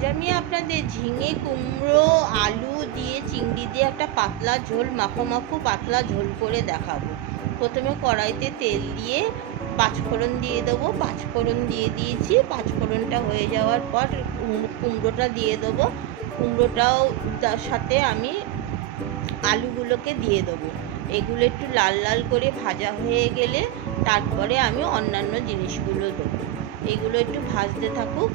আজ আমি আপনাদের ঝিঙে কুমড়ো আলু দিয়ে চিংড়ি দিয়ে একটা পাতলা ঝোল মাখো মাখো পাতলা ঝোল করে দেখাবো। প্রথমে কড়াইতে তেল দিয়ে পাঁচফোড়ন দিয়ে দেবো। পাঁচফোড়ন দিয়ে দিয়েছি। পাঁচফোড়নটা হয়ে যাওয়ার পর কুমড়োটা দিয়ে দেবো। কুমড়োটাও তার সাথে আমি আলুগুলোকে দিয়ে দেবো। এগুলো একটু লাল লাল করে ভাজা হয়ে গেলে তারপরে আমি অন্যান্য জিনিসগুলো দেবো। এগুলো একটু ভাজতে থাকুক,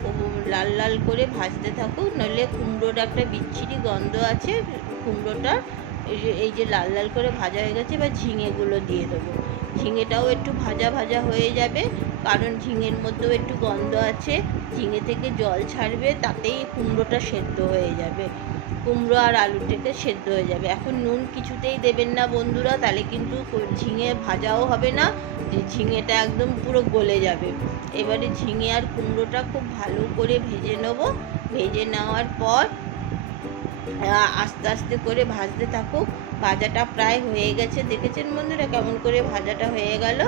লাল লাল করে ভাজতে থাকুক, নইলে কুমড়োর একটা বিচ্ছিরি গন্ধ আছে কুমড়োটার। এই যে লাল লাল করে ভাজা হয়ে গেছে, এবার ঝিঙেগুলো দিয়ে দেবো। ঝিঙেটাও একটু ভাজা ভাজা হয়ে যাবে, কারণ ঝিঙের মধ্যেও একটু গন্ধ আছে, ঝিঙে থেকে জল ছাড়বে, তাতেই কুমড়োটা সেদ্ধ হয়ে যাবে। কুমড়ো আর আলুটাকে সেদ্ধ হয়ে যাবে। এখন নুন কিছুতেই দেবেন না বন্ধুরা, তাহলে কিন্তু ঝিঙে ভাজাও হবে না, ঝিঙেটা একদম পুরো গলে যাবে। এবারে ঝিঙে আর কুমড়োটা খুব ভালো করে ভেজে নেব। ভেজে নেওয়ার পর আস্তে আস্তে করে ভাজতে থাকুক। ভাজাটা প্রায় হয়ে গেছে, দেখেছেন বন্ধুরা কেমন করে ভাজাটা হয়ে গেল।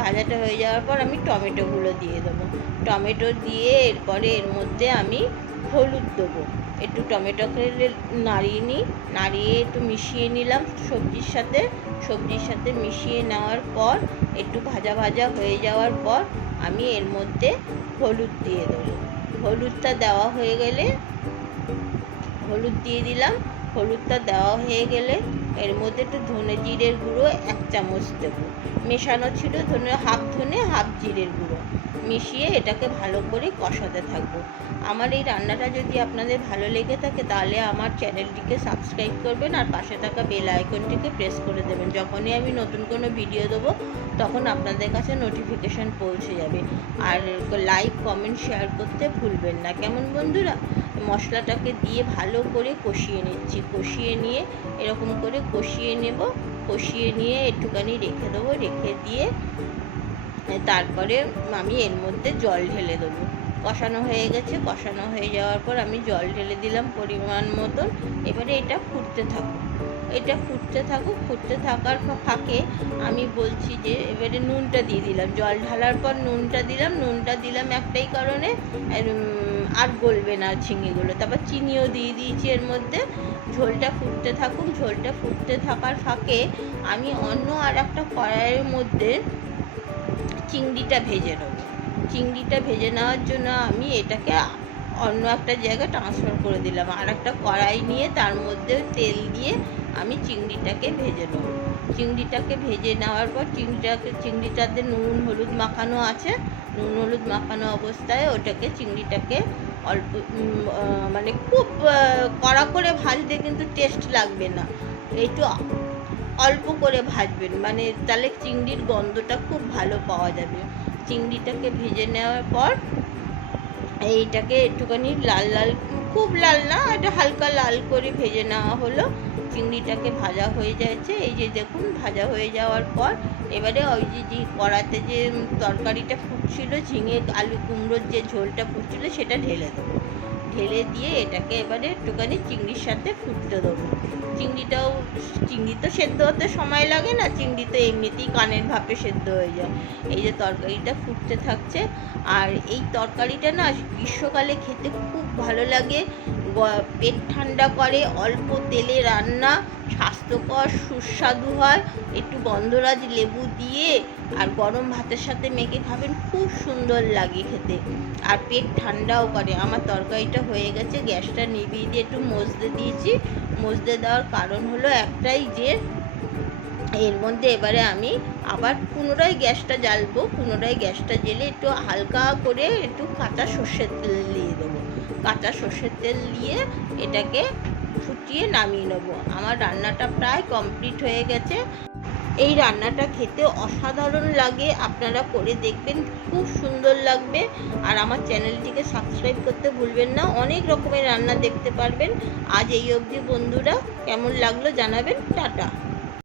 ভাজাটা হয়ে যাওয়ার পর আমি টমেটোগুলো দিয়ে দেবো। টমেটো দিয়ে এরপরে এর মধ্যে আমি হলুদ দেবো। একটু টমেটোকে নাড়িয়ে একটু মিশিয়ে নিলাম সবজির সাথে মিশিয়ে নেওয়ার পর একটু ভাজা ভাজা হয়ে যাওয়ার পর আমি এর মধ্যে হলুদ দিয়ে দেবো। হলুদটা দেওয়া হয়ে গেলে হলুদ দিয়ে দিলাম। হলুদটা দেওয়া হয়ে গেলে এর মধ্যে একটু ধনে জিরের গুঁড়ো 1 চামচ দেবো। মেশানো ছিল হাফ ধনে হাফ জিরের গুঁড়ো মিশিয়ে এটাকে ভালো করে কষাতে থাকবো। আমার এই রান্নাটা যদি আপনাদের ভালো লেগে থাকে তাহলে আমার চ্যানেলটিকে সাবস্ক্রাইব করবেন আর পাশে থাকা বেল আইকনটিকে প্রেস করে দেবেন। যখনই আমি নতুন কোনো ভিডিও দেবো তখন আপনাদের কাছে নোটিফিকেশান পৌঁছে যাবে। আর লাইক কমেন্ট শেয়ার করতে ভুলবেন না, কেমন বন্ধুরা। মশলাটাকে দিয়ে ভালো করে কষিয়ে নিচ্ছি। কষিয়ে নিয়ে এরকম করে কষিয়ে নেব। কষিয়ে নিয়ে একটুখানি রেখে দেবো। রেখে দিয়ে তারপরে আমি এর মধ্যে জল ঢেলে দেবো। কষানো হয়ে গেছে, কষানো হয়ে যাওয়ার পর আমি জল ঢেলে দিলাম পরিমাণ মতন। এবারে এটা ফুটতে থাকুক। ফুটতে থাকার ফাঁকে আমি বলছি যে এবারে নুনটা দিয়ে দিলাম। জল ঢালার পর নুনটা দিলাম একটাই কারণে, আর গলবে না ঝিঙেগুলো। তারপর চিনিও দিয়ে দিয়েছি এর মধ্যে। ঝোলটা ফুটতে থাকার ফাঁকে আমি অন্য আর একটা কড়াইয়ের মধ্যে চিংড়িটা ভেজে নেব। চিংড়িটা ভেজে নেওয়ার জন্য আমি এটাকে অন্য একটা জায়গায় ট্রান্সফার করে দিলাম। আর একটা কড়াই নিয়ে তার মধ্যে তেল দিয়ে আমি চিংড়িটাকে ভেজে নেব। চিংড়িটাকে ভেজে নেওয়ার পর চিংড়িটাতে নুন হলুদ মাখানো আছে। নুন হলুদ মাখানো অবস্থায় চিংড়িটাকে অল্প মানে খুব কড়া করে ভাজলে কিন্তু টেস্ট লাগবে না, একটু অল্প করে ভাজবেন, মানে তাহলে চিংড়ির গন্ধটা খুব ভালো পাওয়া যাবে। চিংড়িটাকে ভেজে নেওয়ার পর এইটাকে একটুখানি লাল লাল, খুব লাল না, এটা হালকা লাল করে ভেজে নেওয়া হলো। চিংড়িটাকে ভাজা হয়ে যাচ্ছে, এই যে দেখুন ভাজা হয়ে যাওয়ার পর এবারে ওই যে কড়াতে যে তরকারিটা ফুটছিল, ঝিঙে আলু কুমড়োর যে ঝোলটা ফুটছিল সেটা ঢেলে দেবো। ঢেলে দিয়ে এটাকে এবারে একটুখানি চিংড়ির সাথে ফুটতে দেবো। চিংড়ি তো সেদ্ধ হতে সময় লাগে না, চিংড়ি তো এমনিতেই কানের ভাপে সেদ্ধ হয়ে যায়। এই যে তরকারিটা ফুটতে থাকছে, আর এই তরকারিটা না গ্রীষ্মকালে খেতে খুব ভালো লাগে, পেট ঠান্ডা করে, অল্প তেলে রান্না, স্বাস্থ্যকর, সুস্বাদু হয়। একটু গন্ধরাজ লেবু দিয়ে আর গরম ভাতের সাথে মেখে খাবেন, খুব সুন্দর লাগে খেতে, আর পেট ঠান্ডাও করে। আমার তরকারিটা হয়ে গেছে, গ্যাসটা নিভিয়ে দিয়ে একটু মজতে দিয়েছি। মজতে দেওয়ার কারণ হলো একটাই, যে এর মধ্যে এবারে আমি আবার পুনরায় গ্যাসটা জ্বালবো। পুনরায় গ্যাসটা জ্বেলে একটু হালকা করে একটু কাঁচা সর্ষের তেল দিয়ে দেবো। কাঁচা সর্ষের তেল দিয়ে এটাকে ফুটিয়ে নামিয়ে নেবো। আমার রান্নাটা প্রায় কমপ্লিট হয়ে গেছে। এই রান্নাটা খেতে অসাধারণ লাগে, আপনারা করে দেখবেন, খুব সুন্দর লাগবে। আর আমার চ্যানেলটিকে সাবস্ক্রাইব করতে ভুলবেন না, অনেক রকমের রান্না দেখতে পারবেন। আজ এই অবধি বন্ধুরা, কেমন লাগলো জানাবেন। টাটা।